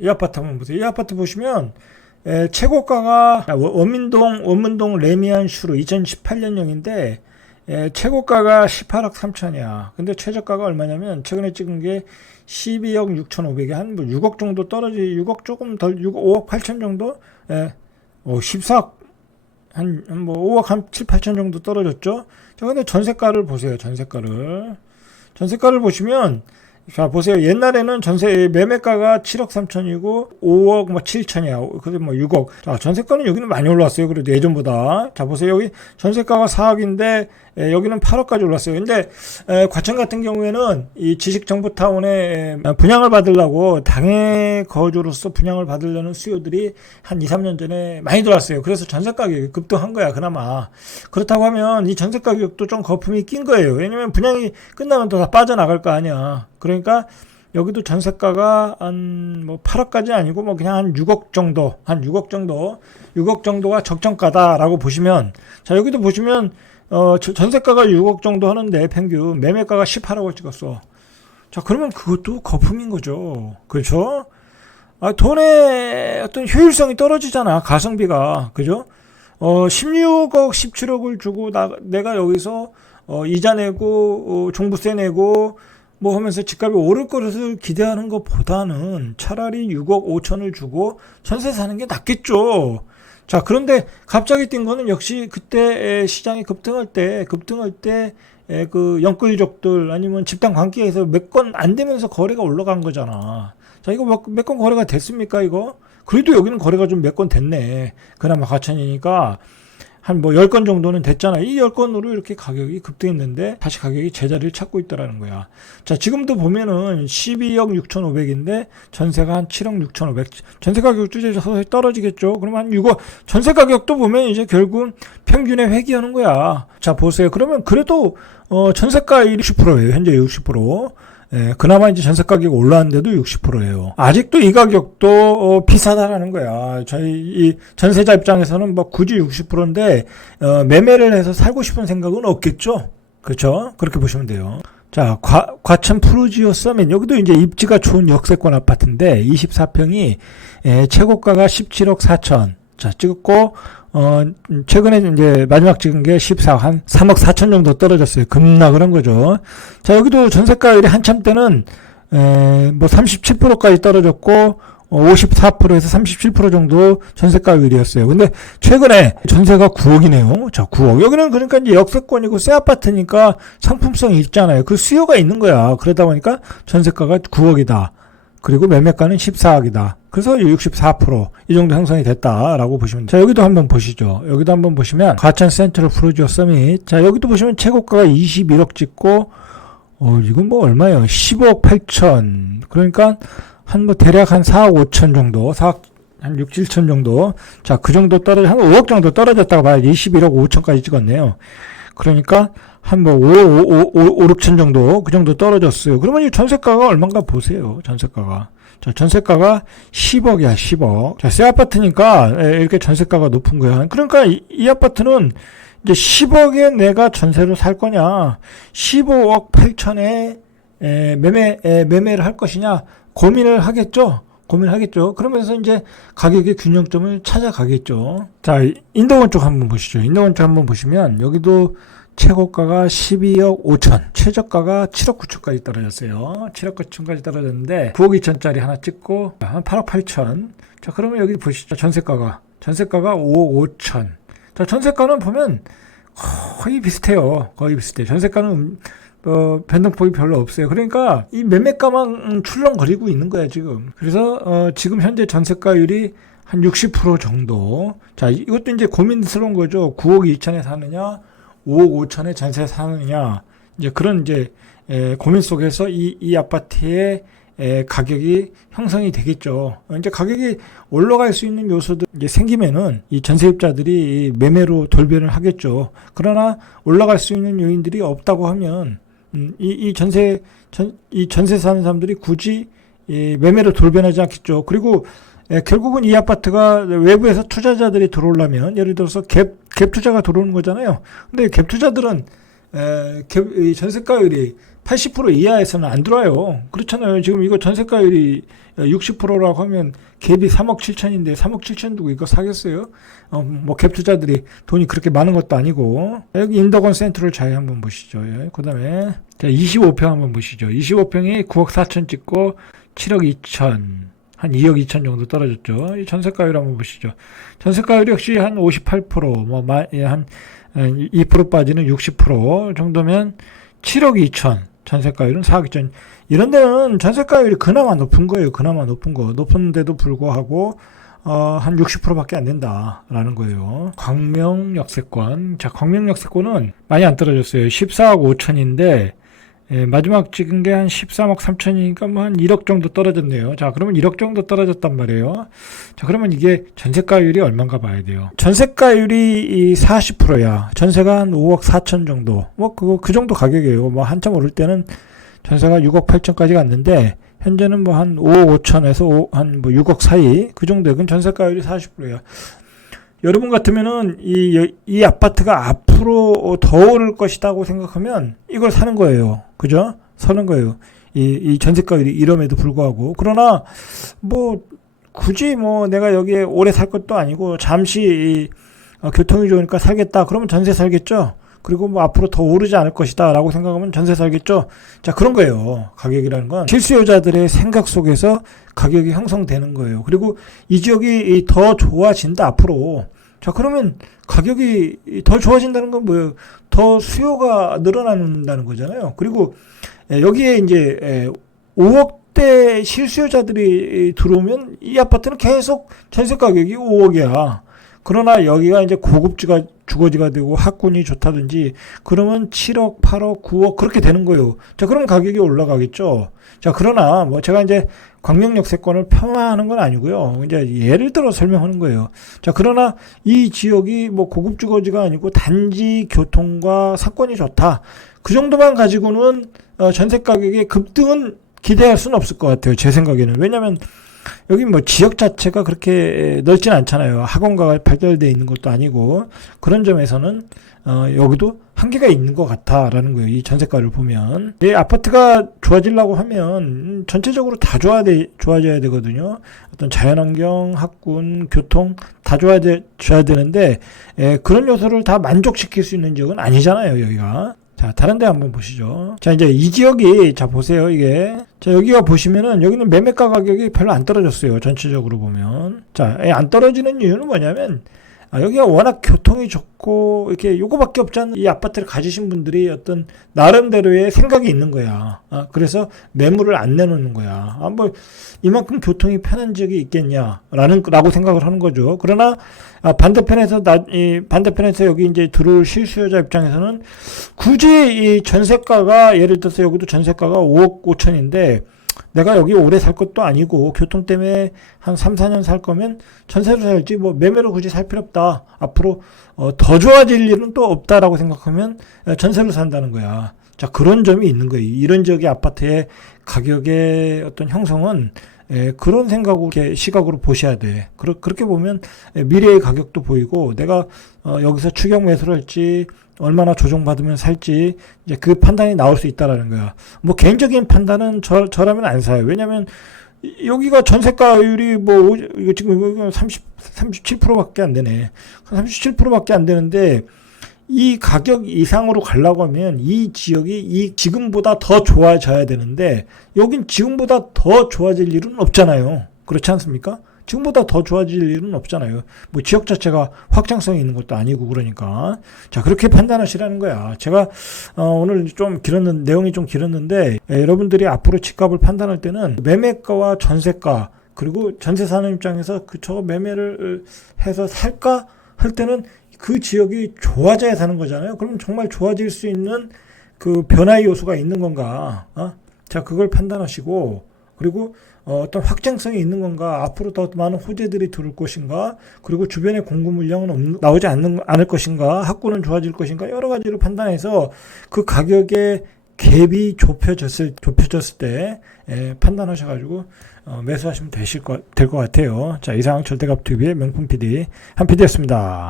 이 아파트 한번 보세요. 이 아파트 보시면 최고가가 원문동 레미안 슈로 2018년형인데 최고가가 18억 3천이야. 근데 최저가가 얼마냐면 최근에 찍은 게 12억 6,500에 한 뭐 6억 정도 떨어지 6억 조금 덜 5억 8천 정도? 14억 한 뭐 5억 한 7, 8천 정도 떨어졌죠. 자, 근데 전세가를 보세요. 전세가를 보시면 자, 보세요. 옛날에는 전세 매매가가 7억 3천이고 5억 뭐 7천이야. 그래서 뭐 6억. 자, 전세가는 여기는 많이 올랐어요. 그래도 예전보다. 자, 보세요. 여기 전세가가 4억인데 여기는 8억까지 올랐어요. 근데 과천 같은 경우에는 이 지식정보타운에 분양을 받으려고 당해 거주로서 분양을 받으려는 수요들이 한 2, 3년 전에 많이 들어왔어요. 그래서 전세 가격이 급등한 거야, 그나마. 그렇다고 하면 이 전세 가격도 좀 거품이 낀 거예요. 왜냐면 분양이 끝나면 또 다 빠져나갈 거 아니야. 그러니까 여기도 전세가가 한 뭐 8억까지 아니고 뭐 그냥 한 6억 정도, 6억 정도가 적정가다라고 보시면, 자, 여기도 보시면 전세가가 6억 정도 하는데 평균 매매가가 18억을 찍었어. 자, 그러면 그것도 거품인 거죠. 그렇죠? 돈의 어떤 효율성이 떨어지잖아. 가성비가. 그죠? 16억, 17억을 주고 내가 여기서 이자 내고 종부세 내고 뭐 하면서 집값이 오를 것을 기대하는 것보다는 차라리 6억 5천을 주고 전세 사는 게 낫겠죠. 자, 그런데 갑자기 뛴 거는 역시 그때 시장이 급등할 때 그 영끌족들 아니면 집단 관계에서 몇 건 안 되면서 거래가 올라간 거잖아. 자, 이거 몇 건 거래가 됐습니까, 이거? 그래도 여기는 거래가 좀 몇 건 됐네. 그나마 과천이니까 한 뭐 10건 정도는 됐잖아. 이 10건으로 이렇게 가격이 급등했는데 다시 가격이 제자리를 찾고 있다라는 거야. 자, 지금도 보면은 12억 6,500인데 전세가 한 7억 6,500. 전세 가격도 이제 서서히 떨어지겠죠. 그러면 한 6억. 전세 가격도 보면 이제 결국 평균에 회귀하는 거야. 자, 보세요. 그러면 그래도 전세가의 60%예요. 현재 60%. 그나마 이제 전세 가격이 올라왔는데도 60%예요. 아직도 이 가격도 비싸다라는 거야. 저희 이 전세자 입장에서는 뭐 굳이 60%인데 매매를 해서 살고 싶은 생각은 없겠죠. 그렇죠? 그렇게 보시면 돼요. 자, 과천 푸르지오 서밋. 여기도 이제 입지가 좋은 역세권 아파트인데 24평이 최고가가 17억 4천. 자, 찍었고 최근에 이제 마지막 찍은 게 14억 한 3억 4천 정도 떨어졌어요. 급락을 한 거죠. 자, 여기도 전세가율이 한참 때는 뭐 37%까지 떨어졌고 54%에서 37% 정도 전세가율이었어요. 근데 최근에 전세가 9억이네요. 자, 9억. 여기는 그러니까 이제 역세권이고 새 아파트니까 상품성이 있잖아요. 그 수요가 있는 거야. 그러다 보니까 전세가가 9억이다. 그리고 매매가는 14억이다. 그래서 64%이 정도 형성이 됐다라고 보시면 돼요. 자, 여기도 한번 보시죠. 여기도 한번 보시면 과천 센트럴 푸르지오 서밋. 자, 여기도 보시면 최고가가 21억 찍고 이건 뭐 얼마예요? 10억 8천. 그러니까 한 뭐 대략 한 4억 5천 정도, 4억 한 6, 7천 정도. 자, 그 정도 한 5억 정도 떨어졌다가 봐야 21억 5천까지 찍었네요. 그러니까 한 뭐 5, 6천 정도, 그 정도 떨어졌어요. 그러면 이 전세가가 얼마인가 보세요. 전세가가. 자, 전세가가 10억이야, 10억. 자, 새 아파트니까 이렇게 전세가가 높은 거야. 그러니까 이 아파트는 이제 10억에 내가 전세로 살 거냐, 15억 8천에 매매를 할 것이냐, 고민을 하겠죠. 그러면서 이제 가격의 균형점을 찾아가겠죠. 자, 인도원 쪽 한번 보시죠. 인도원 쪽 한번 보시면 여기도 최고가가 12억 5천, 최저가가 7억 9천까지 떨어졌어요. 7억 9천까지 떨어졌는데 9억 2천짜리 하나 찍고 한 8억 8천. 자, 그러면 여기 보시죠. 전세가가 5억 5천. 자, 전세가는 보면 거의 비슷해요. 전세가는 변동폭이 별로 없어요. 그러니까 이 매매가만 출렁거리고 있는 거야, 지금. 그래서 지금 현재 전세가율이 한 60% 정도. 자, 이것도 이제 고민스러운 거죠. 9억 2천에 사느냐, 5억 5천에 전세 사느냐, 이제 그런 이제 고민 속에서 이 아파트의 가격이 형성이 되겠죠. 이제 가격이 올라갈 수 있는 요소들 이제 생기면은 이 전세입자들이 매매로 돌변을 하겠죠. 그러나 올라갈 수 있는 요인들이 없다고 하면 이 전세 사는 사람들이 굳이 매매로 돌변하지 않겠죠. 그리고 결국은 이 아파트가 외부에서 투자자들이 들어오려면 예를 들어서 갭 투자가 들어오는 거잖아요. 근데 갭 투자들은 이 전세가율이 80% 이하에서는 안 들어와요. 그렇잖아요. 지금 이거 전세가율이 60%라고 하면 갭이 3억 7천인데 3억 7천 두고 이거 사겠어요? 뭐 갭 투자들이 돈이 그렇게 많은 것도 아니고. 여기 인더건 센트럴 자이 한번 보시죠. 그 다음에 25평 한번 보시죠. 25평이 9억 4천 찍고 7억 2천, 한 2억 2천 정도 떨어졌죠. 이 전세가율 한번 보시죠. 전세가율이 역시 한 58%, 한 2% 빠지는 60% 정도면 7억 2천, 전세가율은 4억 2천. 이런 데는 전세가율이 그나마 높은 거예요. 그나마 높은 거. 높은데도 불구하고 한 60%밖에 안 된다라는 거예요. 광명역세권. 자, 광명역세권은 많이 안 떨어졌어요. 14억 5천인데 마지막 찍은 게 한 13억 3천이니까 뭐 한 1억 정도 떨어졌네요. 자, 그러면 1억 정도 떨어졌단 말이에요. 자, 그러면 이게 전세가율이 얼마인가 봐야 돼요. 전세가율이 40%야. 전세가 한 5억 4천 정도. 뭐 그 정도 가격이에요. 뭐 한참 오를 때는 전세가 6억 8천까지 갔는데 현재는 뭐 한 5억 5천에서 한 뭐 6억 사이 그 정도에 그건 전세가율이 40%야. 여러분 같으면은 이 아파트가 앞으로 더 오를 것이라고 생각하면 이걸 사는 거예요. 그죠? 사는 거예요. 이 전세가율이 이럼에도 불구하고. 그러나 뭐 굳이 뭐 내가 여기에 오래 살 것도 아니고 잠시 교통이 좋으니까 살겠다. 그러면 전세 살겠죠? 그리고 뭐 앞으로 더 오르지 않을 것이다 라고 생각하면 전세 살겠죠. 자, 그런 거예요. 가격이라는 건 실수요자들의 생각 속에서 가격이 형성되는 거예요. 그리고 이 지역이 더 좋아진다 앞으로. 자, 그러면 가격이 더 좋아진다는 건 뭐예요? 더 수요가 늘어난다는 거잖아요. 그리고 여기에 이제 5억대 실수요자들이 들어오면 이 아파트는 계속 전세 가격이 5억이야. 그러나 여기가 이제 고급지가 주거지가 되고 학군이 좋다든지 그러면 7억, 8억, 9억 그렇게 되는 거예요. 자, 그럼 가격이 올라가겠죠. 자, 그러나 뭐 제가 이제 광명역세권을 폄하하는 건 아니고요. 이제 예를 들어 설명하는 거예요. 자, 그러나 이 지역이 뭐 고급 주거지가 아니고 단지 교통과 상권이 좋다. 그 정도만 가지고는 전세 가격의 급등은 기대할 수는 없을 것 같아요. 제 생각에는. 왜냐하면 여기 뭐 지역 자체가 그렇게 넓진 않잖아요. 학원가가 발달되어 있는 것도 아니고 그런 점에서는 여기도 한계가 있는 것 같다라는 거예요. 이 전세가를 보면 이 아파트가 좋아지려고 하면 전체적으로 다 좋아져야 되거든요. 어떤 자연환경, 학군, 교통 다 좋아져야 되는데 그런 요소를 다 만족시킬 수 있는 지역은 아니잖아요. 여기가. 자, 다른 데 한번 보시죠. 자, 이제 이 지역이, 자, 보세요, 이게. 자, 여기가 보시면은, 여기는 매매가 가격이 별로 안 떨어졌어요. 전체적으로 보면. 자, 안 떨어지는 이유는 뭐냐면, 여기가 워낙 교통이 좋고, 이렇게 요거밖에 없지 않은 이 아파트를 가지신 분들이 어떤, 나름대로의 생각이 있는 거야. 그래서 매물을 안 내놓는 거야. 뭐, 이만큼 교통이 편한 지역이 있겠냐, 라고 생각을 하는 거죠. 그러나, 반대편에서 여기 이제 들어올 실수요자 입장에서는 굳이 이 전세가가, 예를 들어서 여기도 전세가가 5억 5천인데, 내가 여기 오래 살 것도 아니고 교통 때문에 한 3, 4년 살 거면 전세로 살지 뭐 매매로 굳이 살 필요 없다. 앞으로 더 좋아질 일은 또 없다라고 생각하면 전세로 산다는 거야. 자, 그런 점이 있는 거예요. 이런 지역의 아파트의 가격의 어떤 형성은 그런 생각으로 이렇게 시각으로 보셔야 돼. 그렇게 보면 미래의 가격도 보이고 내가 여기서 추격 매수를 할지 얼마나 조정받으면 살지 이제 그 판단이 나올 수 있다라는 거야. 뭐 개인적인 판단은 저라면 안 사요. 왜냐면 여기가 전세가율이 뭐 이거 지금 37%밖에 안 되네. 37%밖에 안 되는데 이 가격 이상으로 가려고 하면 이 지역이 지금보다 더 좋아져야 되는데 여긴 지금보다 더 좋아질 일은 없잖아요. 그렇지 않습니까? 지금보다 더 좋아질 일은 없잖아요. 뭐 지역 자체가 확장성이 있는 것도 아니고 그러니까. 자, 그렇게 판단하시라는 거야. 제가 오늘 좀 내용이 좀 길었는데 여러분들이 앞으로 집값을 판단할 때는 매매가와 전세가 그리고 전세 사는 입장에서 저거 매매를 해서 살까 할 때는 그 지역이 좋아져야 사는 거잖아요. 그러면 정말 좋아질 수 있는 그 변화의 요소가 있는 건가? 자, 그걸 판단하시고 그리고 어떤 확장성이 있는 건가? 앞으로 더 많은 호재들이 들어올 것인가? 그리고 주변에 공급 물량은 나오지 않을 것인가? 학구는 좋아질 것인가? 여러 가지를 판단해서 그 가격의 갭이 좁혀졌을 때 판단하셔가지고 매수하시면 될 것 같아요. 자, 이상 절대값TV의 명품 PD 한 PD였습니다.